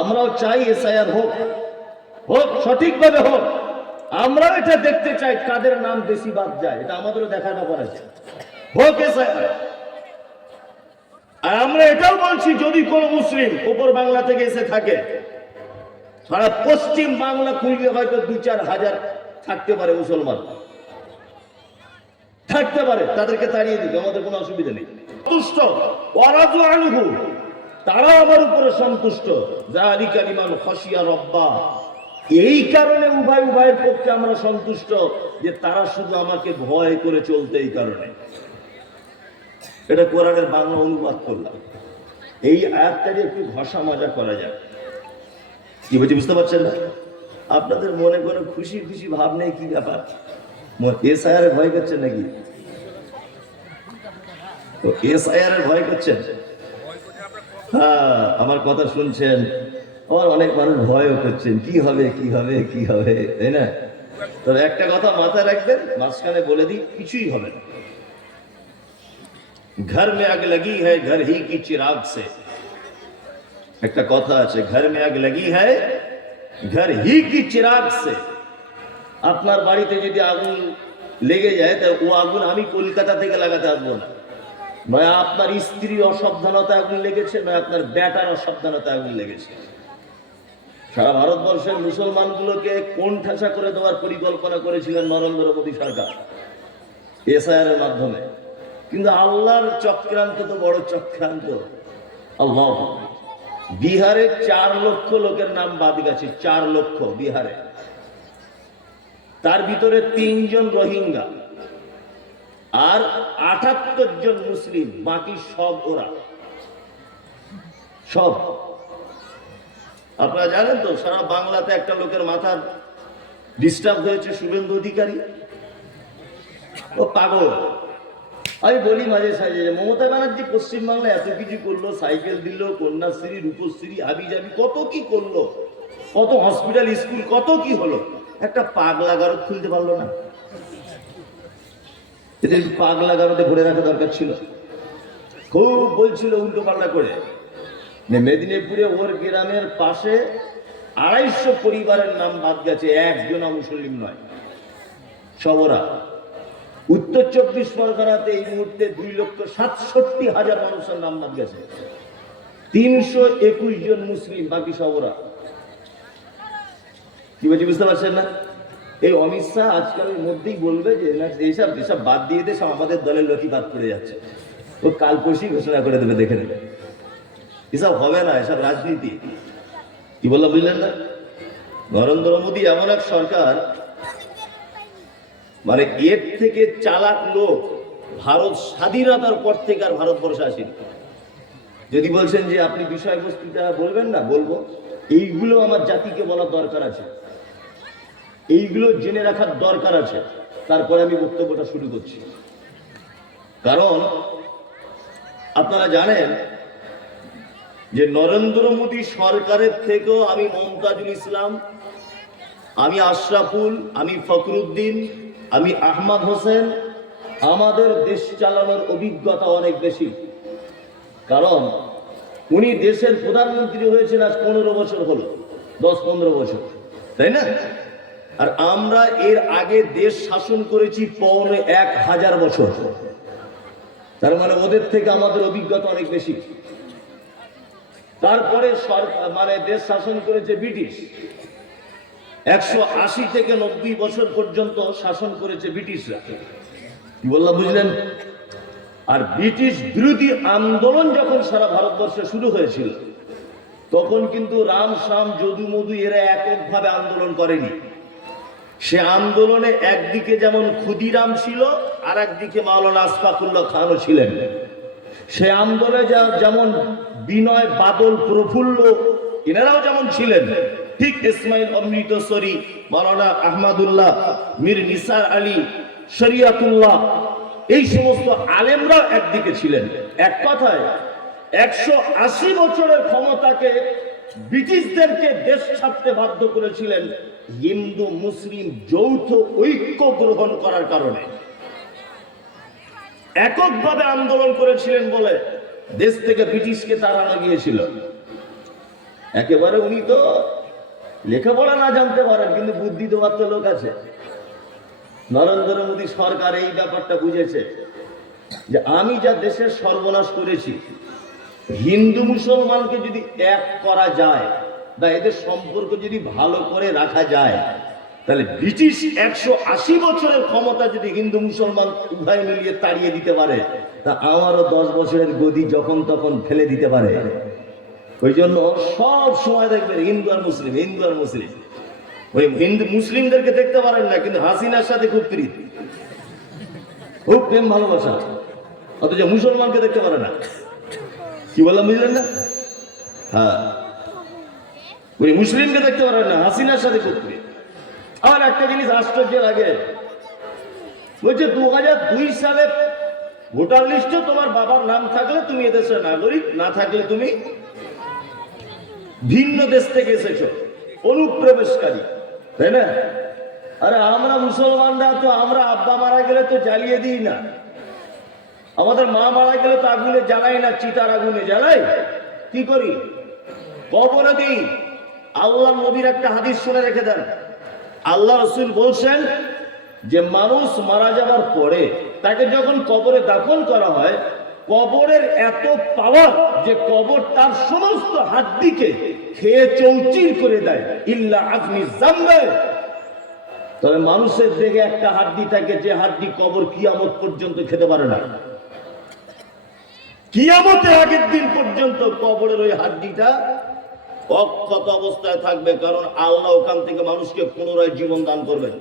আমরাও চাই এসআইআর হোক, হোক সঠিকভাবে হোক। আমরাও এটা দেখতে চাই কাদের নাম বেশি বাদ যায়, এটা আমাদেরও দেখার ব্যাপার আছে। হোক এসআইআর। আর আমরা এটাও বলছি, যদি কোন মুসলিম উপর বাংলা থেকে এসে থাকে, সারা পশ্চিম বাংলা খুললে হয়তো 2-4 হাজার থাকতে পারে, মুসলমান থাকতে পারে, তাদেরকে তাড়িয়ে দিবে, আমাদের কোনো অসুবিধা নেই। সন্তুষ্ট ওয়ারাজু আনহু, তারা আমার উপরে সন্তুষ্ট। যালিকা লিমান খাশিয়া রাব্বা, এই কারণে উভয়ের পক্ষে আমরা সন্তুষ্ট যে তারা শুধু আমাকে ভয় করে চলতে, এই কারণে। এটা কোরআনের বাংলা অনুবাদ করলাম। এই আয়াতটাকে একটু ঘষা মাজা করা যায়। কি বলছি বুঝতে পারছেন না? আপনাদের মনে কোনো খুশি খুশি ভাব নেই, কি ব্যাপার? এসআইআর ভয় করছেন নাকি? এসআইআর ভয় করছেন? হ্যাঁ, আমার কথা শুনছেন। আমার অনেক মানুষ ভয়ও করছেন, কি হবে কি হবে কি হবে, তাই না? তবে একটা কথা মাথায় রাখবেন, মাঝখানে বলে দিই, কিছুই হবে না। ঘর মে আগ লাগি হ্যায় ঘর হি কি চিরাগ সে, একটা কথা আছে, ঘর মে আগ লাগি হ্যায় ঘর হি কি চিরাগ সে। আপনার বাড়িতে যদি আগুন লেগে যায়, তা ও আগুন আমি কলকাতা থেকে লাগাতে আসবো না। নয় আপনার স্ত্রীর অসাবধানতা আগুন লেগেছে, নয় আপনার বেটার অসাবধানতা আগুন লেগেছে। সারা ভারতবর্ষের মুসলমানগুলোকে কোন ঠাসা করে দেওয়ার পরিকল্পনা করেছিলেন নরেন্দ্র মোদী সরকার এসআইআর এর মাধ্যমে। কিন্তু আল্লাহর চক্রান্ত তো বড় চক্রান্ত। আল্লাহ, বিহারে 4 লক্ষ লোকের নাম বাদ গেছে, 4 লক্ষ বিহারে। তার ভিতরে 3 জন রোহিঙ্গা আর 78 জন মুসলিম, বাকি সব ওরা, সব। আপনারা জানেন তো, সারা বাংলাতে একটা লোকের মাথার ডিস্টার্ব হয়েছে, শুভেন্দু অধিকারী। ও পাগল। আমি বলি মাঝে সাঝে, মমতা ব্যানার্জি পশ্চিমবাংলায় এত কিছু করলো, সাইকেল দিল, কন্যাশ্রী, রূপশ্রী, হাবি জাবি, কত কি করলো, কত হসপিটাল, স্কুল, কত কি হলো। একটা পাগলা গারদ খুলতে পারলো না। এদের পাগলা গারদে ভরে রাখা দরকার ছিল। খুব বলছিল উল্টো পাল্টা করে। মেদিনীপুরে ওর গ্রামের পাশে 250 পরিবারের নাম বাদ গেছে, একজনও মুসলিম নয়, সব ওরা। উত্তর 24 পরগনাতে এই মুহূর্তে 2,67,000 মানুষের নাম বাদ গেছে, 321 জন মুসলিম, বাকি সব ওরা। কি বলছি বুঝতে পারছেন না? এই অমিত শাহ আজকালের মধ্যেই বলবে যে এইসব বাদ দিয়ে দিয়ে সব আমাদের দলের লোকই বাদ পড়ে যাচ্ছে। ও কাল পরশু ঘোষণা করে দেবে, দেখে নেবে। এসব হবে না, এসব রাজনীতি। কি বললাম বুঝলেন না? নরেন্দ্র মোদী এমন এক সরকার, মানে এর থেকে চালাক লোক ভারত স্বাধীনতার পর থেকে আর ভারতবর্ষে আসেনি। যদি বলছেন যে আপনি বিষয়বস্তুটা বলবেন না, বলবো। এইগুলো আমার জাতিকে বলার দরকার আছে, এইগুলো জেনে রাখার দরকার আছে, তারপরে আমি বক্তব্যটা শুরু করছি। কারণ আপনারা জানেন যে নরেন্দ্র মোদী সরকারের থেকেও আমি মমতাজুল ইসলাম, আমি আশরাফুল, আমি ফখরুদ্দিন, আমি আহমদ হোসেন, আমাদের দেশ চালানোর অভিজ্ঞতা অনেক বেশি। কারণ উনি দেশের প্রধানমন্ত্রী হয়েছেন আজ 15 বছর হলো, 10-15 বছর, তাই না? আর আমরা এর আগে দেশ শাসন করেছি 1000 বছর। তার মানে ওদের থেকে আমাদের অভিজ্ঞতা অনেক বেশি। তারপরে মানে দেশ শাসন করেছে ব্রিটিশ, 180 থেকে 90 বছর পর্যন্ত শাসন করেছে ব্রিটিশরা। বললাম বুঝলেন? আর ব্রিটিশ বিরোধী আন্দোলন যখন সারা ভারতবর্ষে শুরু হয়েছিল, তখন কিন্তু রাম, শ্যাম, যদু, মধু এরা এককভাবে আন্দোলন করেনি। সে আন্দোলনে একদিকে যেমন ক্ষুদিরাম ছিল, আর একদিকে মাওলানা আশফাকুল্লাহ খানও ছিলেন। সে আন্দোলনে যেমন বিনয়, বাদল, প্রফুল্ল এনারাও যেমন ছিলেন, ঠিক ইসমাইল অমৃতসরী, মাওলানা আহমদুল্লাহ, মীর নিসার আলী, শরিয়াতুল্লাহ, এই সমস্ত আলেমরাও একদিকে ছিলেন। এক কথায় 180 বছরের ক্ষমতাকে ব্রিটিশদেরকে দেশ ছাড়তে বাধ্য করেছিলেন হিন্দু মুসলিম যৌথ ঐক্য গ্রহণ করার কারণে। এককভাবে আন্দোলন করেছিলেন বলে দেশ থেকে ব্রিটিশকে তাড়ানো গিয়েছিল। একেবারে উনি তো লেখাপড়া না জানতে পারেন, কিন্তু বুদ্ধি দেওয়ার তো লোক আছে। নরেন্দ্র মোদী সরকার এই ব্যাপারটা বুঝেছে যে আমি যা দেশের সর্বনাশ করেছি, হিন্দু মুসলমানকে যদি এক করা যায় বা এদের সম্পর্ক যদি ভালো করে রাখা যায়, তাহলে ব্রিটিশ 180 বছরের ক্ষমতা যদি হিন্দু মুসলমান উভয় মিলিয়ে তাড়িয়ে দিতে পারে, তা আমারও 10 বছরের গদি যখন তখন ফেলে দিতে পারে। ওই জন্য সব সময় দেখবেন হিন্দু আর মুসলিম, হিন্দু আর মুসলিম। ওই হিন্দু মুসলিমদেরকে দেখতে পারেন না, কিন্তু হাসিনার সাথে খুব প্রীতি, খুব প্রেম ভালোবাসা, অথচ মুসলমানকে দেখতে পারে না। কি বললাম বুঝলেন না? হ্যাঁ, ওই মুসলিমকে দেখতে পারেন না, হাসিনার সাথে খুব প্রীতি। আর একটা জিনিস আশ্চর্য লাগে, বলছে 2002 সালে ভোটার লিস্টে তোমার বাবার নাম থাকলে তুমি এদেশের নাগরিক, না থাকলে তুমি ভিন্ন দেশ থেকে এসেছো, অনুপ্রবেশকারী, তাই না? আরে আমরা মুসলমানরা তো আমরা আব্বা মারা গেলে তো জ্বালিয়ে দিই না, আমাদের মা মারা গেলে তো আগুনে জ্বালাই না, চিতার আগুনে জ্বালাই। কি করি? কবরে দিই। আল্লাহ নবীর একটা হাদিস শুনে রেখে দেন। আল্লাহ রসুল বলছেন যে মানুষ মারা যাওয়ার পরে তাকে যখন কবরে দাফন করা হয়, কবরের এত পাওয়ার যে কবর তার সমস্ত হাড্ডিকে খেয়ে চৌচির করে দেয়, ইল্লা আজমি জামবে। তবে মানুষের দেহে একটা হাড্ডি থাকে, যে হাড্ডি কবর কিয়ামত পর্যন্ত খেতে পারে না। কিয়ামতের আগের দিন পর্যন্ত কবরের ওই হাড্ডিটা অক্ষত অবস্থায় থাকবে, কারণ আল্লাহ ওখান থেকে মানুষকে পুনরায় জীবন দান করবেন।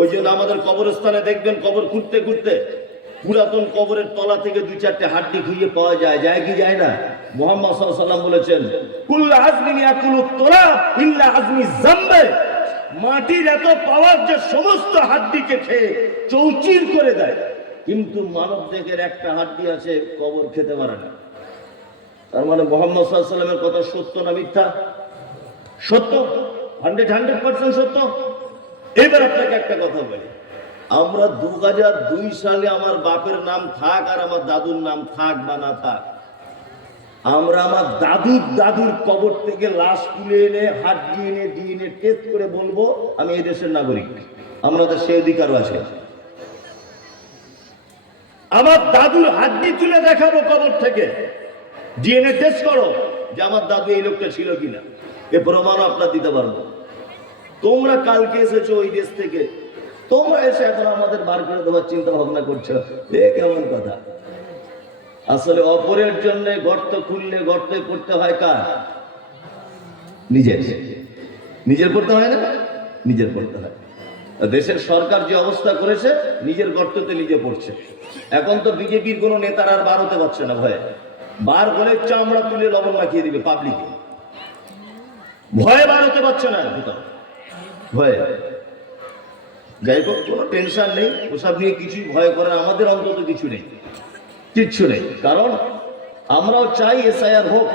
ওই জন্য আমাদের কবরস্থানে দেখবেন কবর খুঁড়তে খুঁড়তে পুরাতন কবরের তলা থেকে 2-4টে হাড্ডি খুঁজে পাওয়া যায়, যায় কি যায় না? মুহাম্মদ সাল্লাল্লাহু আলাইহি ওয়াসাল্লাম বলেছেন, কুল্লু আজমিন ইয়াকুলুত তুরাব ইল্লা আজমি জামবে। মাটির এত পাওয়ার যে সমস্ত হাড্ডিকে খেয়ে চৌচির করে দেয়, কিন্তু মানব দেহের একটা হাড্ডি আছে কবর খেতে পারে না। তার মানে মুহাম্মদ সাল্লাল্লাহু আলাইহি ওয়াসাল্লামের কথা সত্য না মিথ্যা? সত্য, 100% সত্য। এবার আপনাকে একটা কথা বলি, আমরা 2002 সালে আমার বাপের নাম থাক আর আমার দাদুর নাম থাক বা না থাক, আমরা আমার দাদুর কবর থেকে লাশ তুলে এনে হাড্ডি এনে ডিএনএ টেস্ট করে বলবো আমি এই দেশের নাগরিক। আমাদের সেই অধিকারও আছে। আমার দাদুর হাড্ডি তুলে দেখাবো কবর থেকে, ডিএনএ টেস্ট করো যে আমার দাদু এই লোকটা ছিল কিনা, এ প্রমাণও আপনার দিতে পারবো। তোমরা কালকে এসেছো ওই দেশ থেকে, তোমরা এসে এখন আমাদের বার করে দেওয়ার চিন্তা ভাবনা করছো, এ কেমন কথা? আসলে অপরের জন্য গর্ত খুললে গর্তে পড়তে হয় কার? নিজের। নিজের পড়তে হয় না? নিজের পড়তে হয়। দেশের সরকার যে অবস্থা করেছে, নিজের গর্ততে নিজে পড়ছে। এখন তো বিজেপির কোন নেতারা আর বার হতে পারছে না ভয়ে, বার হলে চামড়া তুলে লবণ মাখিয়ে দিবে পাবলিকে, ভয়ে বার হতে পারছে না ভিতর, ভয়ে। যাই হোক, কোনো টেনশন নেই, ওসব নিয়ে কিছুই ভয় করার আমাদের অন্তত কিছু নেই, কিচ্ছু নেই। কারণ আমরাও চাই এসআইআর হোক,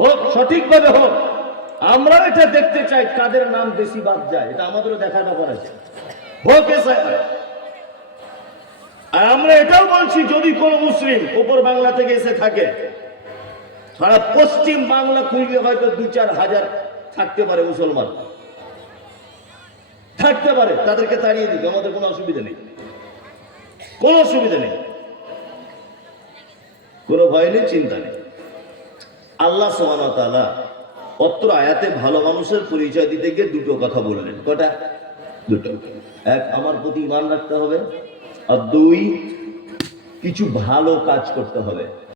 হোক সঠিকভাবে হোক। আমরাও এটা দেখতে চাই কাদের নাম বেশি বাদ যায়, এটা আমাদেরও দেখার ব্যাপার আছে। হোক এসআইআর। আর আমরা এটাও বলছি, যদি কোনো মুসলিম উপর বাংলা থেকে এসে থাকে, সারা পশ্চিম বাংলা খুঁজলে হয়তো 2-4 হাজার থাকতে পারে মুসলমান, থাকতে পারে, তাদেরকে তাড়িয়ে দিবে, আমাদের কোনো অসুবিধা নেই, কোনো অসুবিধা নেই, কোনো ভয় নেই, চিন্তা নেই। আল্লাহ সুবহানাহু ওয়া তাআলা অত্র আয়াতে ভালো মানুষের পরিচয় দিতে গিয়ে দুটো কথা বললেন। কটা? দুটো। এক, আমার প্রতি ঈমান রাখতে হবে, আর 2, কিছু ভালো কাজ করতে হবে।